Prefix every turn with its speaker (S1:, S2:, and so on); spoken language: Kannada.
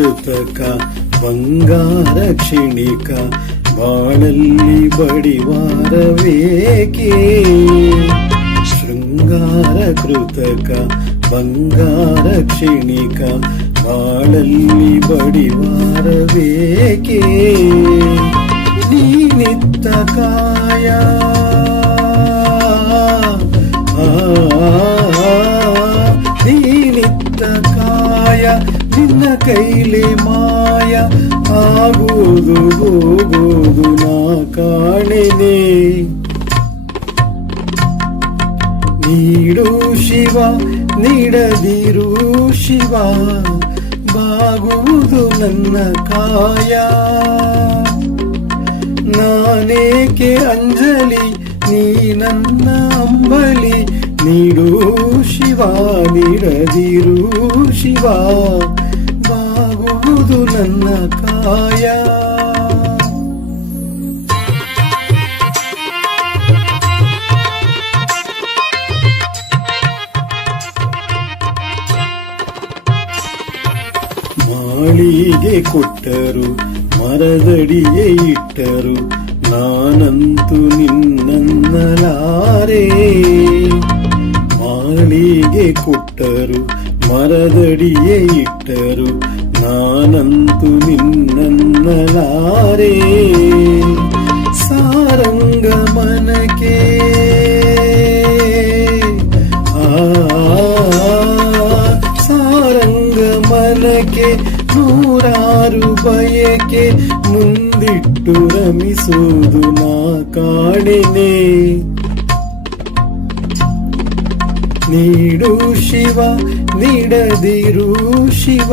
S1: ಶೃಂಗಾರ ಕೃತಕ ಬಂಗಾರ ಕ್ಷಣಿಕ ಬಾಳಲ್ಲಿ ಬಡಿವಾರವೇಕೆ ಶೃಂಗಾರ ಕೃತಕ ಬಂಗಾರ ಕ್ಷಣಿಕ ಬಾಳಲ್ಲಿ ಬಡಿವಾರವೇಕೆ ನೀನಿತ್ತ ಕಾಯ ಆ, ನೀನಿತ್ತ ಕಾಯ ನಿನ್ನ ಕೈಲಿ ಮಾಯ ಆಗುವುದು, ಹೋಗುವುದು ನಾ ಕಾಣಿನಿ. ನೀಡು ಶಿವ, ನೀಡದಿರು ಶಿವ, ಬಾಗುವುದು ನನ್ನ ಕಾಯ. ನಾನೇಕೆ ಅಂಜಲಿ, ನೀ ನನ್ನ ಅಂಬಲಿ? ನೀಡು ಶಿವ, ನೀಡದಿರು ಶಿವ ಬಾಗುವುದು ನನ್ನ ಕಾಯ. ಮಾಳಿಗೆ ಕೊಟ್ಟರು ಮರದಡಿಯೇ ಇಟ್ಟರು ನಾನಂತೂ ನಿನ್ನನ್ನಲಾರೆ. ಮಾಳಿಗೆ ಕೊಟ್ಟರು ಮರದಡಿಯೇ ಇಟ್ಟರು ನಾನಂತೂ ನಿನ್ನನ್ನಲಾರೆ ಸಾರಂಗ ಮನಕೆ ಆ ಸಾರಂಗ ಮನಕೆ ನೂರಾರು ಬಯಕೆ ಮುಂದಿಟ್ಟು ರಮಿಸುವುದು ನಾ ಕಾಣೆನೆ ನೀಡು ಶಿವ ನೀಡದಿರು ಶಿವ